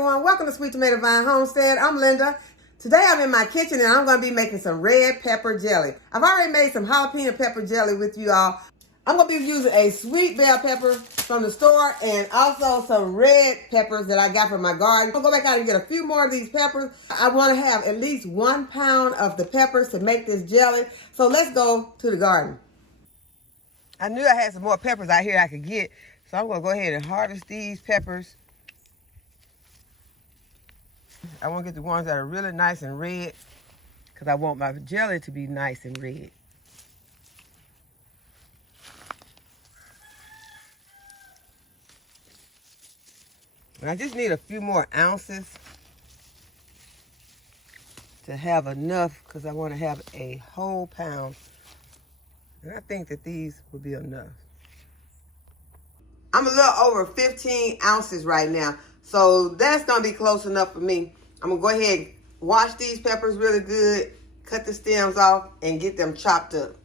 everyone, welcome to Sweet Tomato Vine Homestead. I'm Linda. Today I'm in my kitchen and I'm going to be making some red pepper jelly. I've already made some jalapeno pepper jelly with you all. I'm going to be using a sweet bell pepper from the store and also some red peppers that I got from my garden. I'll go back out and get a few more of these peppers. I want to have at least 1 pound of the peppers to make this jelly. So let's go to the garden. I knew I had some more peppers out here I could get. So I'm going to go ahead and harvest these peppers. I want to get the ones that are really nice and red because I want my jelly to be nice and red. And I just need a few more ounces to have enough because I want to have a whole pound. And I think that these will be enough. I'm a little over 15 ounces right now. So that's going to be close enough for me. I'm going to go ahead and wash these peppers really good, cut the stems off, and get them chopped up.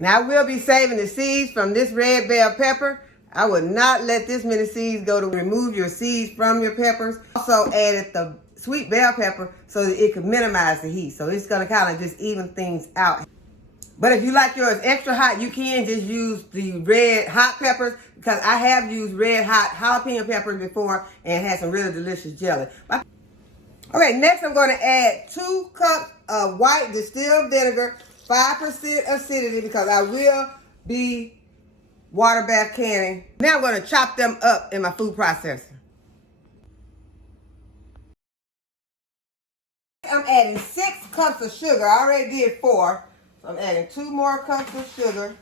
Now I will be saving the seeds from this red bell pepper. I would not let this many seeds go to remove your seeds from your peppers. Also added the sweet bell pepper so that it could minimize the heat. So it's gonna kind of just even things out. But if you like yours extra hot, you can just use the red hot peppers because I have used red hot jalapeno peppers before and had some really delicious jelly. Okay, next I'm going to add 2 cups of white distilled vinegar, 5% acidity because I will be water bath canning. Now I'm going to chop them up in my food processor. I'm adding 6 cups of sugar. I already did 4. So I'm adding 2 more cups of sugar.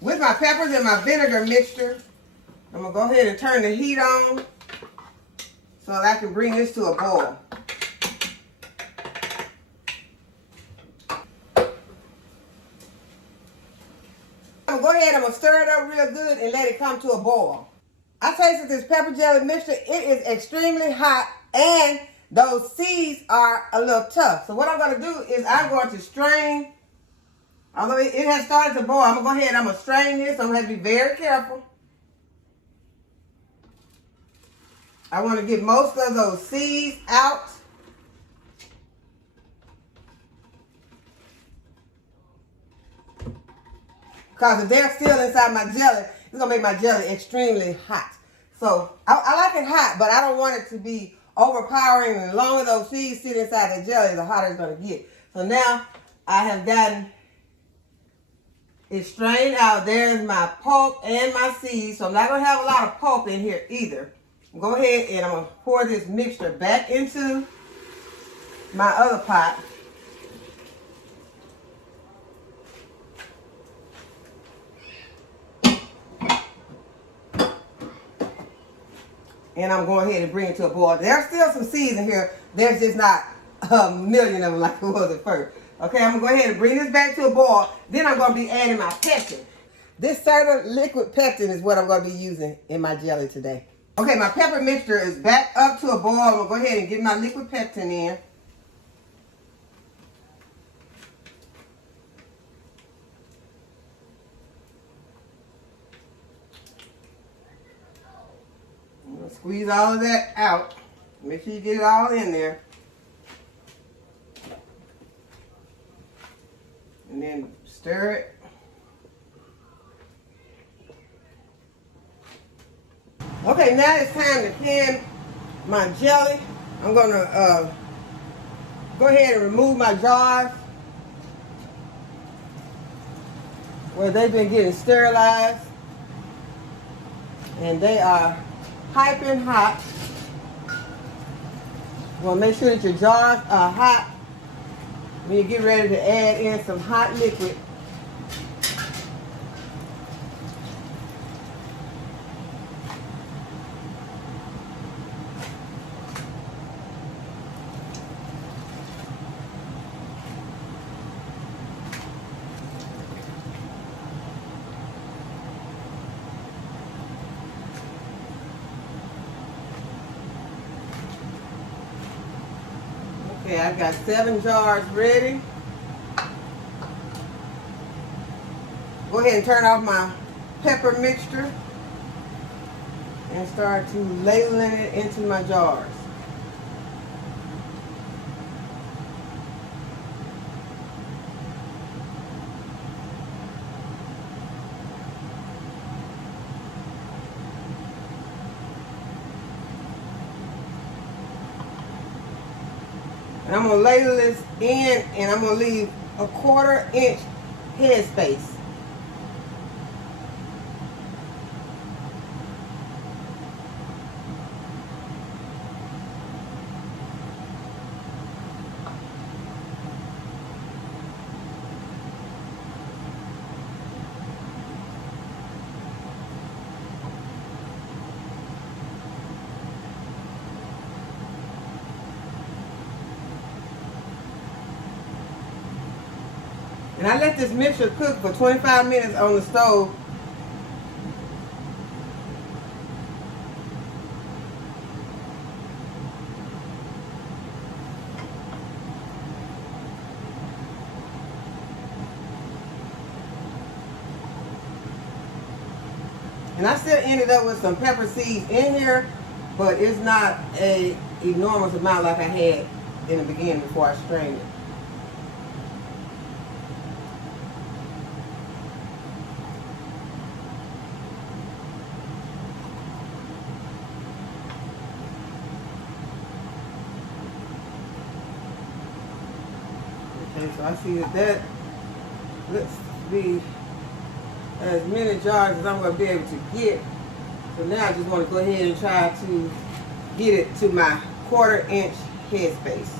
With my peppers and my vinegar mixture, I'm going to go ahead and turn the heat on so that I can bring this to a boil. I'm going to go ahead and I'm going to stir it up real good and let it come to a boil. I tasted this pepper jelly mixture. It is extremely hot and those seeds are a little tough. So what I'm going to do is I'm going to strain. Although it has started to boil, I'm going to go ahead and I'm going to strain this. I'm going to have to be very careful. I want to get most of those seeds out. Because if they're still inside my jelly, it's going to make my jelly extremely hot. So I like it hot, but I don't want it to be overpowering. And the longer those seeds sit inside the jelly, the hotter it's going to get. So now I have gotten it strained out. There's my pulp and my seeds. So I'm not going to have a lot of pulp in here either. Go ahead and I'm going to pour this mixture back into my other pot. And I'm going ahead and bring it to a boil. There's still some seeds in here. There's just not a million of them like it was at first. Okay, I'm going to go ahead and bring this back to a boil. Then I'm going to be adding my pectin. This certain liquid pectin is what I'm going to be using in my jelly today. Okay, my pepper mixture is back up to a boil. I'm going to go ahead and get my liquid pectin in. Squeeze all of that out. Make sure you get it all in there. And then stir it. Okay, now it's time to can my jelly. I'm going to go ahead and remove my jars where they've been getting sterilized. And they are piping hot. You want to make sure that your jars are hot when you get ready to add in some hot liquid. Okay, I've got 7 jars ready. Go ahead and turn off my pepper mixture and start to ladling it into my jars. And I'm going to ladle this in, and I'm going to leave a 1/4 inch headspace. And I let this mixture cook for 25 minutes on the stove. And I still ended up with some pepper seeds in here, but it's not a enormous amount like I had in the beginning before I strained it. Okay, so I see that looks to be as many jars as I'm going to be able to get. So now I just want to go ahead and try to get it to my 1/4 inch headspace.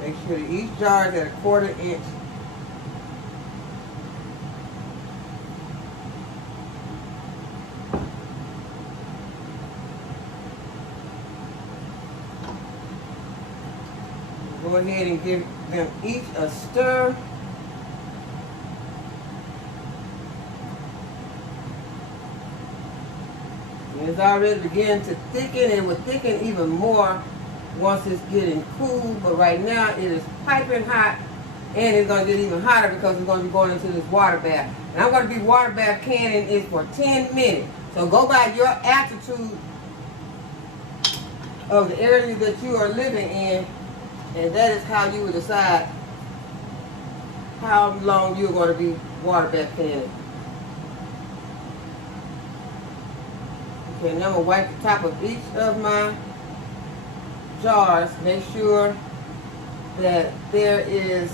Make sure that each jar is at a 1/4 inch. Go ahead and give them each a stir. And it's already beginning to thicken. It will thicken even more once it's getting cool. But right now it is piping hot, and it's going to get even hotter because it's going to be going into this water bath. And I'm going to be water bath canning it for 10 minutes. So go by your altitude of the area that you are living in, and that is how you will decide how long you're going to be water bath canning. Okay, now I'm going to wipe the top of each of my jars. Make sure that there is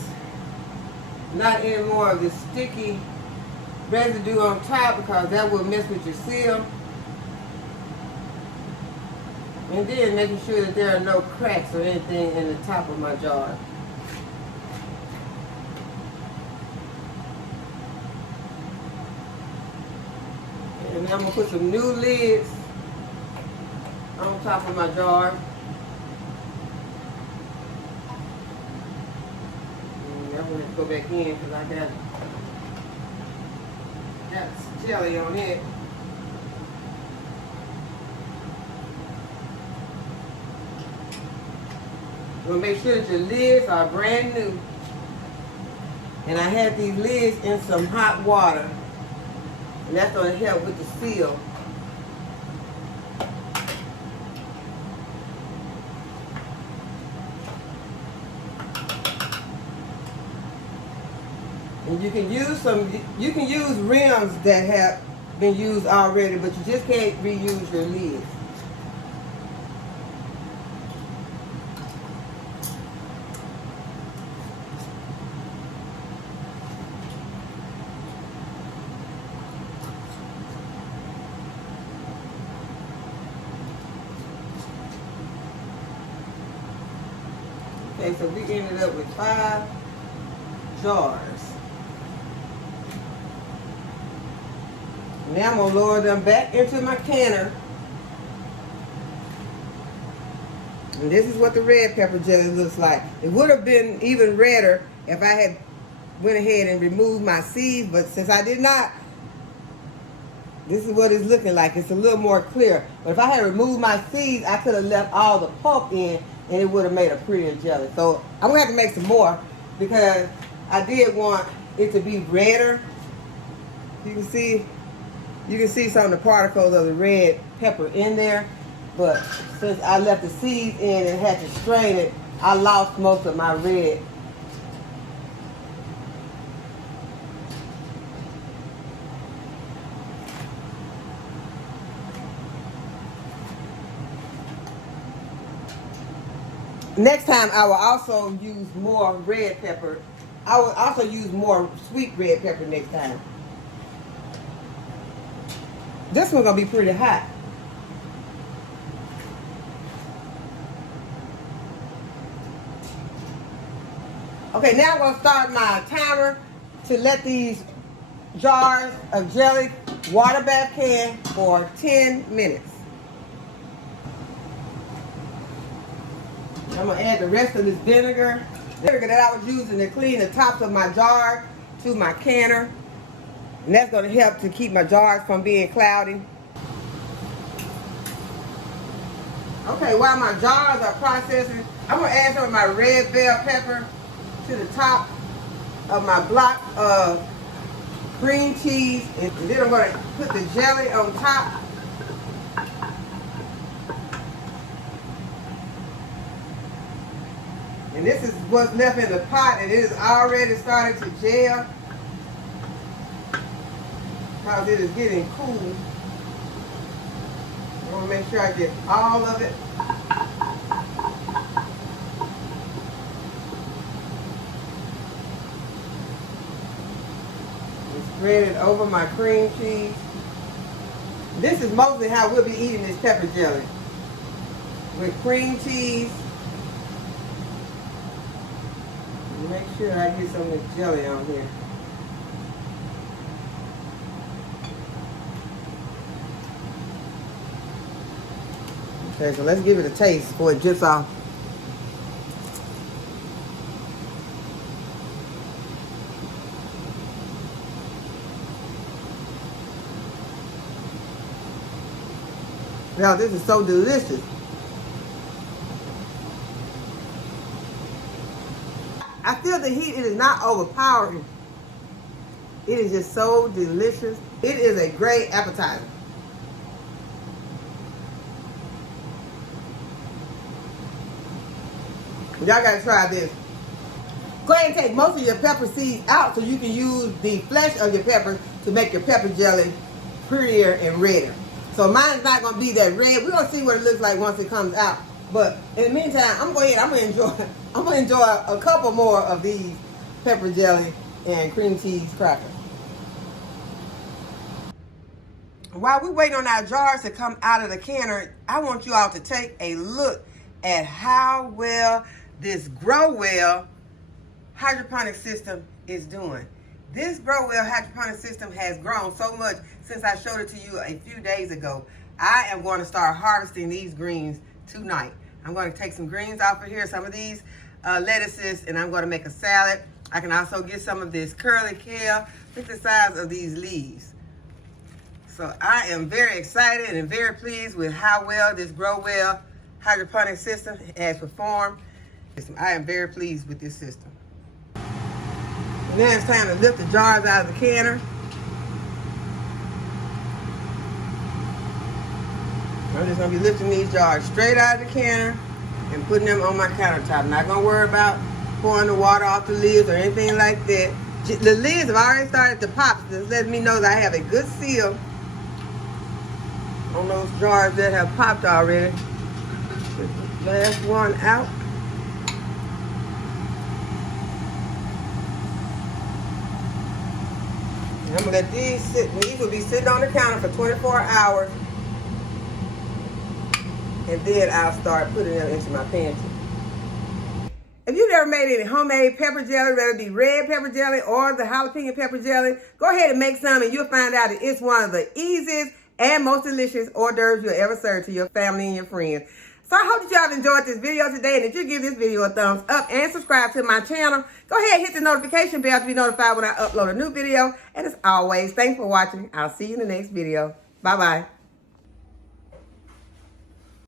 not any more of this sticky residue on top, because that will mess with your seal. And then making sure that there are no cracks or anything in the top of my jar. And now I'm going to put some new lids on top of my jar. And I'm going to go back in because I got some jelly on it. You'll make sure that your lids are brand new. And I had these lids in some hot water. And that's going to help with the seal. And you can use rims that have been used already, but you just can't reuse your lids. Okay, so we ended up with 5 jars. Now I'm going to lower them back into my canner. And this is what the red pepper jelly looks like. It would have been even redder if I had went ahead and removed my seeds, but since I did not, This is what it's looking like. It's a little more clear. But if I had removed my seeds, I could have left all the pulp in and it would have made a prettier jelly. So I'm going to have to make some more because I did want it to be redder. You can see some of the particles of the red pepper in there. But since I left the seeds in and had to strain it, I lost most of my red. Next time I will also use more red pepper. I will also use more sweet red pepper next time. This one's gonna be pretty hot. Okay, now I'm gonna start my timer to let these jars of jelly water bath can for 10 minutes. I'm gonna add the rest of this vinegar that I was using to clean the tops of my jar to my canner. And that's gonna help to keep my jars from being cloudy. Okay, while my jars are processing, I'm gonna add some of my red bell pepper to the top of my block of cream cheese. And then I'm gonna put the jelly on top. And this is what's left in the pot, and it is already starting to gel because it is getting cool. I want to make sure I get all of it. And spread it over my cream cheese. This is mostly how we'll be eating this pepper jelly, with cream cheese. Make sure I get some of this jelly on here. Okay, so let's give it a taste before it drips off. Now this is so delicious. I feel the heat, it is not overpowering. It is just so delicious. It is a great appetizer. Y'all gotta try this. Go ahead and take most of your pepper seeds out so you can use the flesh of your peppers to make your pepper jelly prettier and redder. So mine's not gonna be that red. We're gonna see what it looks like once it comes out. But in the meantime, I'm gonna enjoy a couple more of these pepper jelly and cream cheese crackers. While we're waiting on our jars to come out of the canner, I want you all to take a look at how well this Growell hydroponic system is doing. This Growell hydroponic system has grown so much since I showed it to you a few days ago. I am going to start harvesting these greens tonight. I'm going to take some greens off of here, some of these lettuces, and I'm going to make a salad. I can also get some of this curly kale. Look at the size of these leaves. So I am very excited and very pleased with how well this Growell hydroponic system has performed. I am very pleased with this system. And now it's time to lift the jars out of the canner. I'm just gonna be lifting these jars straight out of the canner and putting them on my countertop. Not gonna worry about pouring the water off the lids or anything like that. The lids have already started to pop, so this lets me know that I have a good seal on those jars that have popped already. Put the last one out. And I'm gonna let these sit. These will be sitting on the counter for 24 hours. And then I'll start putting them into my pantry. If you've never made any homemade pepper jelly, whether it be red pepper jelly or the jalapeno pepper jelly, go ahead and make some and you'll find out that it's one of the easiest and most delicious hors d'oeuvres you'll ever serve to your family and your friends. So I hope that y'all have enjoyed this video today, and that you give this video a thumbs up and subscribe to my channel. Go ahead and hit the notification bell to be notified when I upload a new video. And as always, thanks for watching. I'll see you in the next video. Bye-bye.